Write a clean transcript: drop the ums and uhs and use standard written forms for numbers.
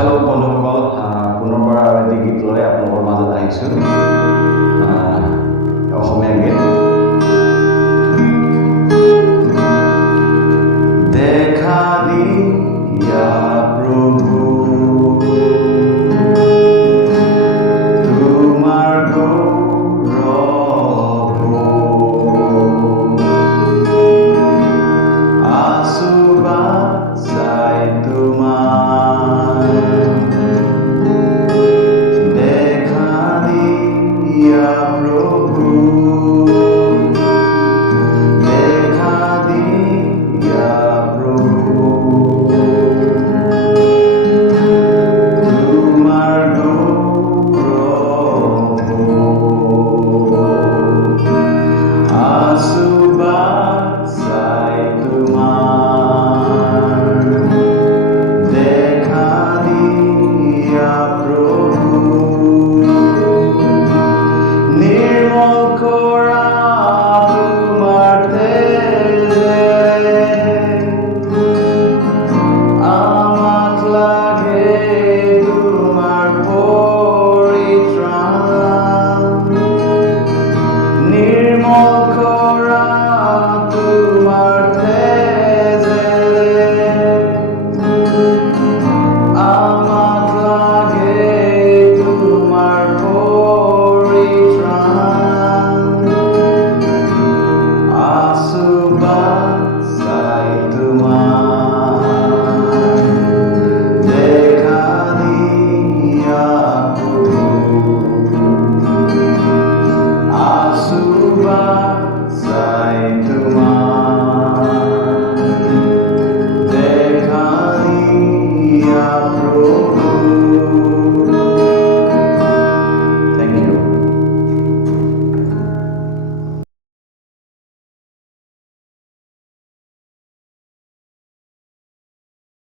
Hello' বন্ধুসকল, পুনৰবাৰ আৰু এটি গীত লৈ আপোনালোকৰ মাজত আহিছোঁ। অসমীয়া গীত। দেখা দিয়া প্ৰভু তোমাৰ গৌৰৱ, আছো বাচাই তোমাৰ দেখা দিয়া প্ৰভু, দেখা দিয়া প্ৰভু তোমাৰ গৌৰৱ, আছো বাচাই তোমাৰ দেখা দিয়া প্ৰভু, নিৰ্মল কৰা তোমাৰ তেজেৰে আমাক লাগে তোমাৰ পৰিত্ৰাণ, নিৰ্মল কৰা তোমাৰ তেজেৰে আমাক লাগে তোমাৰ পৰিত্ৰাণ, আছো বাচাই তোমাৰ দেখা দিয়া প্ৰভু, আছো বাচাই তোমাৰ দেখা দিয়া প্ৰভু।